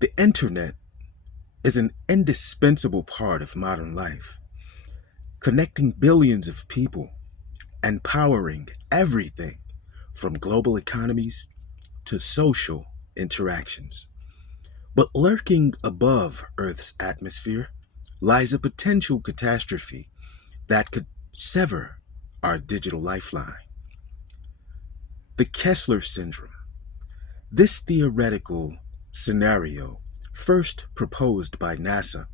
The internet is an indispensable part of modern life, connecting billions of people and powering everything from global economies to social interactions. But lurking above Earth's atmosphere lies a potential catastrophe that could sever our digital lifeline. The Kessler syndrome. This theoretical scenario, first proposed by NASA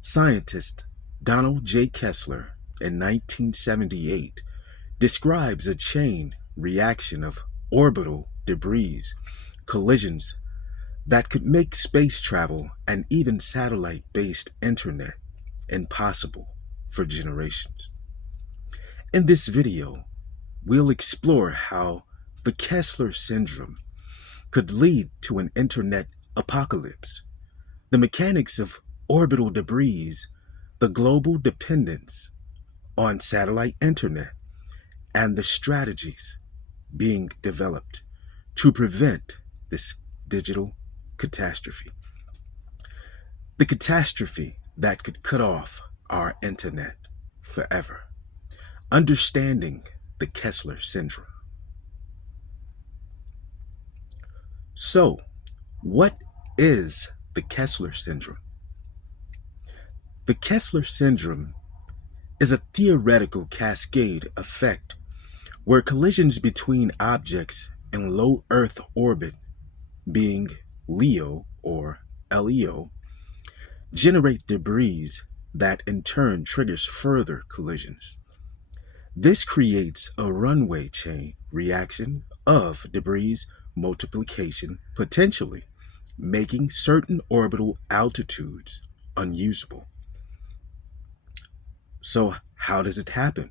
scientist Donald J. Kessler in 1978, describes a chain reaction of orbital debris collisions that could make space travel and even satellite-based internet impossible for generations. In this video, we'll explore how the Kessler syndrome could lead to an internet apocalypse, the mechanics of orbital debris, the global dependence on satellite internet, and the strategies being developed to prevent this digital catastrophe. The catastrophe that could cut off our internet forever. Understanding the Kessler syndrome. So, what is the Kessler syndrome? The Kessler syndrome is a theoretical cascade effect where collisions between objects in low Earth orbit, being LEO or LEO, generate debris that in turn triggers further collisions. This creates a runaway chain reaction of debris multiplication, potentially making certain orbital altitudes unusable. So, how does it happen?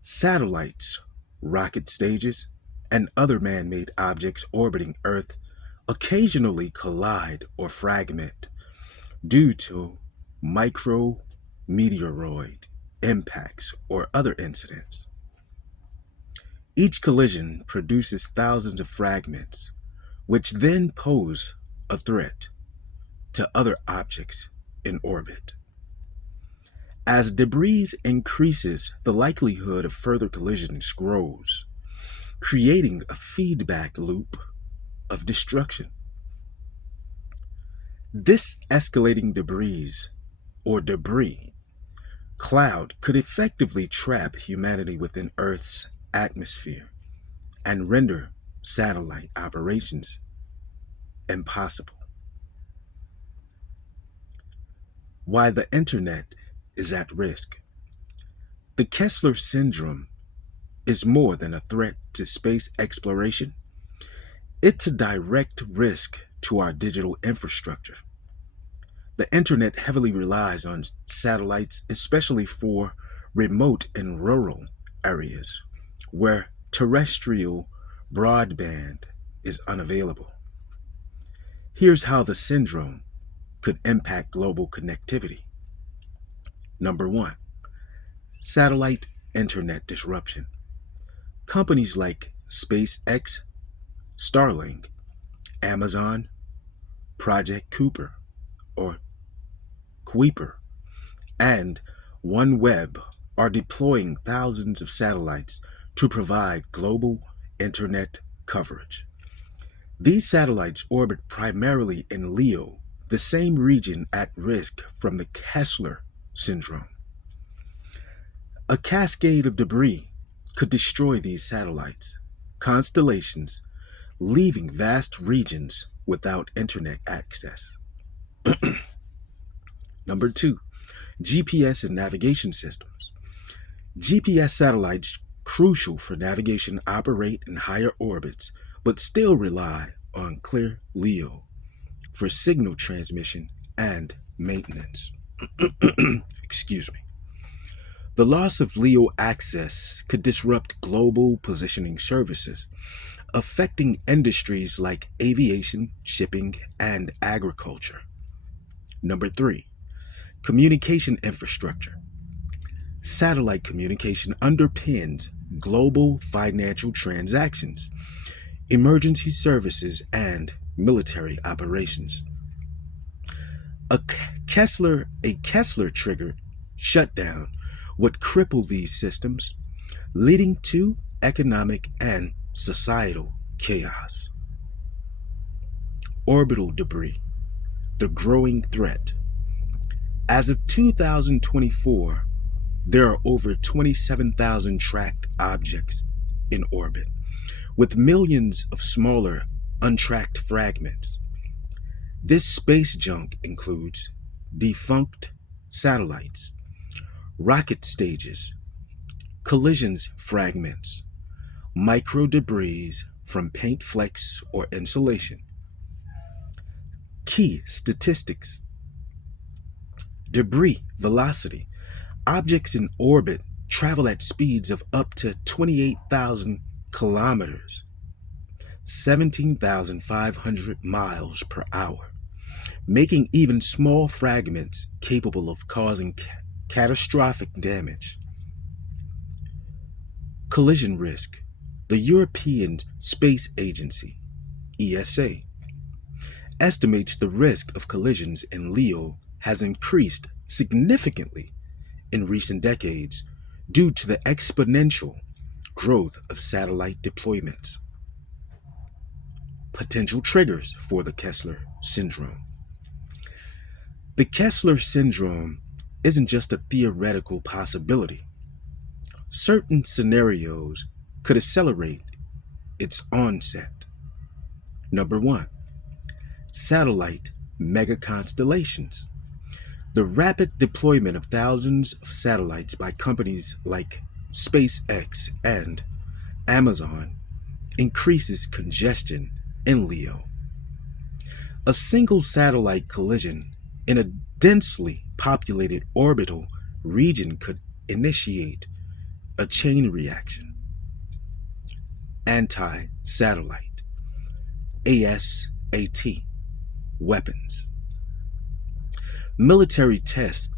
Satellites, rocket stages, and other man-made objects orbiting Earth occasionally collide or fragment due to micrometeoroid impacts or other incidents. Each collision produces thousands of fragments, which then pose a threat to other objects in orbit. As debris increases, the likelihood of further collisions grows, creating a feedback loop of destruction. This escalating debris cloud could effectively trap humanity within Earth's atmosphere and render satellite operations impossible. Why the internet is at risk. The Kessler syndrome is more than a threat to space exploration. It's a direct risk to our digital infrastructure. The internet heavily relies on satellites, especially for remote and rural areas where terrestrial broadband is unavailable. Here's how the syndrome could impact global connectivity. Number 1, satellite internet disruption. Companies like SpaceX, Starlink, Amazon, Project Cooper, or Kuiper, and OneWeb are deploying thousands of satellites to provide global internet coverage. These satellites orbit primarily in LEO, the same region at risk from the Kessler syndrome. A cascade of debris could destroy these satellites, constellations, leaving vast regions without internet access. Number 2, GPS and navigation systems. GPS satellites, crucial for navigation, operate in higher orbits, but still rely on clear LEO for signal transmission and maintenance. Excuse me. The loss of LEO access could disrupt global positioning services, affecting industries like aviation, shipping, and agriculture. Number 3, communication infrastructure. Satellite communication underpins global financial transactions, emergency services, and military operations. A Kessler triggered shutdown would cripple these systems, leading to economic and societal chaos. Orbital debris, the growing threat. As of 2024, there are over 27,000 tracked objects in orbit, with millions of smaller, untracked fragments. This space junk includes defunct satellites, rocket stages, collisions fragments, micro debris from paint flecks or insulation. Key statistics: debris velocity. Objects in orbit travel at speeds of up to 28,000 kilometers, 17,500 miles per hour, making even small fragments capable of causing catastrophic damage. Collision risk. The European Space Agency, ESA, estimates the risk of collisions in LEO has increased significantly in recent decades due to the exponential growth of satellite deployments. Potential triggers for the Kessler syndrome. The Kessler syndrome isn't just a theoretical possibility. Certain scenarios could accelerate its onset. Number one, satellite megaconstellations. The rapid deployment of thousands of satellites by companies like SpaceX and Amazon increases congestion in LEO. A single satellite collision in a densely populated orbital region could initiate a chain reaction. Anti-satellite ASAT weapons. Military tests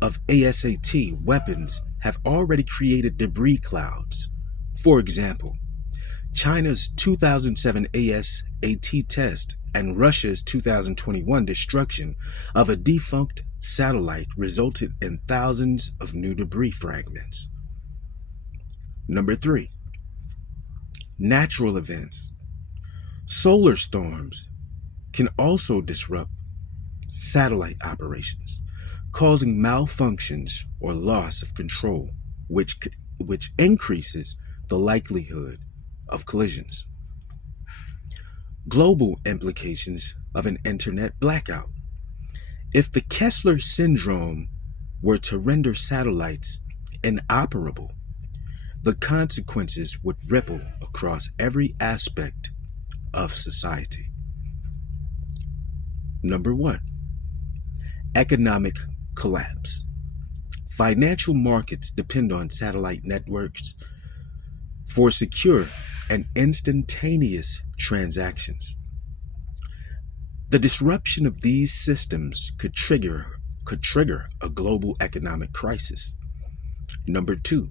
of ASAT weapons have already created debris clouds. For example, China's 2007 ASAT test and Russia's 2021 destruction of a defunct satellite resulted in thousands of new debris fragments. Number three, natural events. Solar storms can also disrupt satellite operations, causing malfunctions or loss of control, which increases the likelihood of collisions. Global implications of an internet blackout. If the Kessler syndrome were to render satellites inoperable, the consequences would ripple across every aspect of society. Number one, economic collapse. Financial markets depend on satellite networks for secure and instantaneous transactions. The disruption of these systems could trigger a global economic crisis. Number two,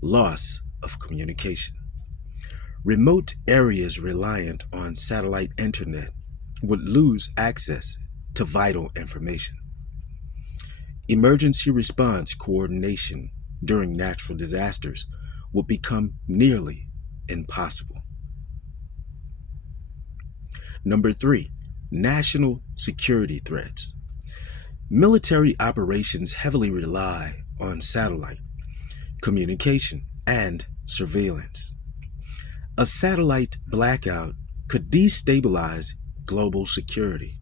loss of communication. Remote areas reliant on satellite internet would lose access to vital information. Emergency response coordination during natural disasters will become nearly impossible. Number three, national security threats. Military operations heavily rely on satellite communication and surveillance. A satellite blackout could destabilize global security,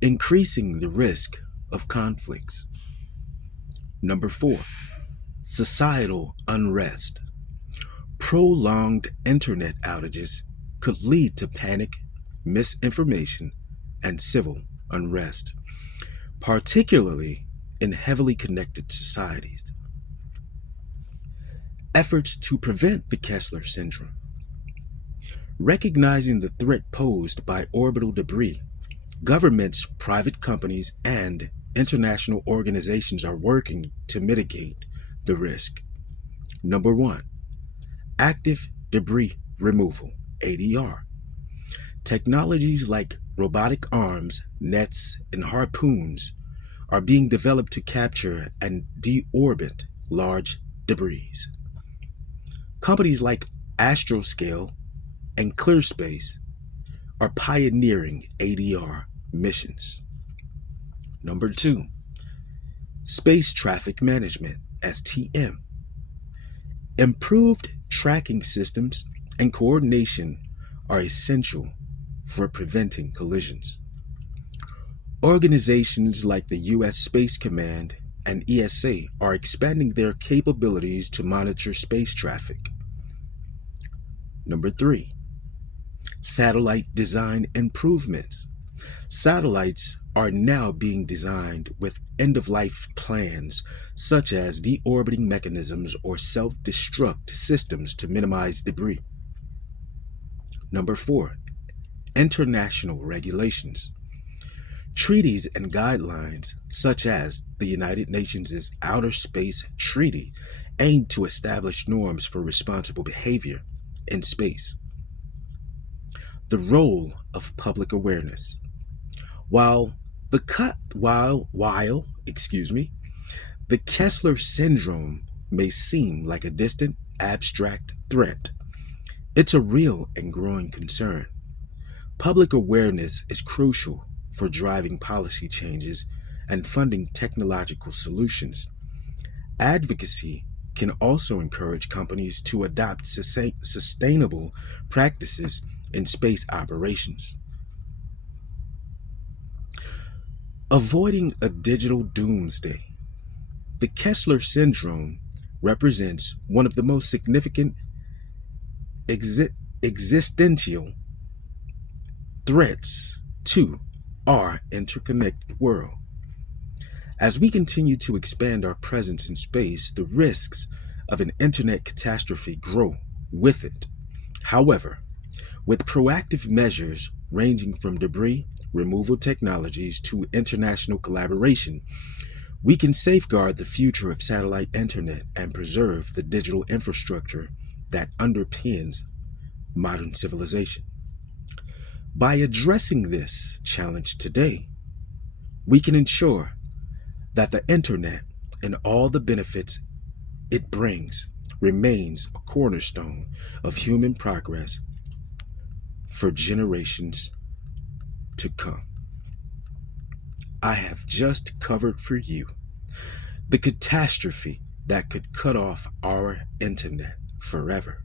increasing the risk of conflicts. Number four, societal unrest. Prolonged internet outages could lead to panic, misinformation, and civil unrest, particularly in heavily connected societies. Efforts to prevent the Kessler syndrome. Recognizing the threat posed by orbital debris, governments, private companies, and international organizations are working to mitigate the risk. Number one, active debris removal, ADR. Technologies like robotic arms, nets, and harpoons are being developed to capture and deorbit large debris. Companies like Astroscale and ClearSpace are pioneering ADR missions. Number two, space traffic management, STM. Improved tracking systems and coordination are essential for preventing collisions. Organizations like the U.S. Space Command and ESA are expanding their capabilities to monitor space traffic. Number three, satellite design improvements. Satellites are now being designed with end of life plans, such as deorbiting mechanisms or self destruct systems to minimize debris. Number four, international regulations. Treaties and guidelines, such as the United Nations' Outer Space Treaty, aim to establish norms for responsible behavior in space. The role of public awareness. While the cut while excuse me, the Kessler syndrome may seem like a distant, abstract threat, it's a real and growing concern. Public awareness is crucial for driving policy changes and funding technological solutions. Advocacy can also encourage companies to adopt sustainable practices in space operations. Avoiding a digital doomsday. The Kessler syndrome represents one of the most significant existential threats to our interconnected world. As we continue to expand our presence in space, the risks of an internet catastrophe grow with it. However, with proactive measures ranging from debris removal technologies to international collaboration, we can safeguard the future of satellite internet and preserve the digital infrastructure that underpins modern civilization. By addressing this challenge today, we can ensure that the internet and all the benefits it brings remains a cornerstone of human progress for generations to come. I have just covered for you the catastrophe that could cut off our internet forever.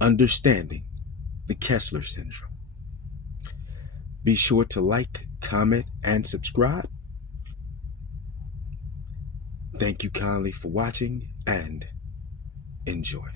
Understanding the Kessler syndrome. Be sure to like, comment, and subscribe. Thank you kindly for watching and enjoy.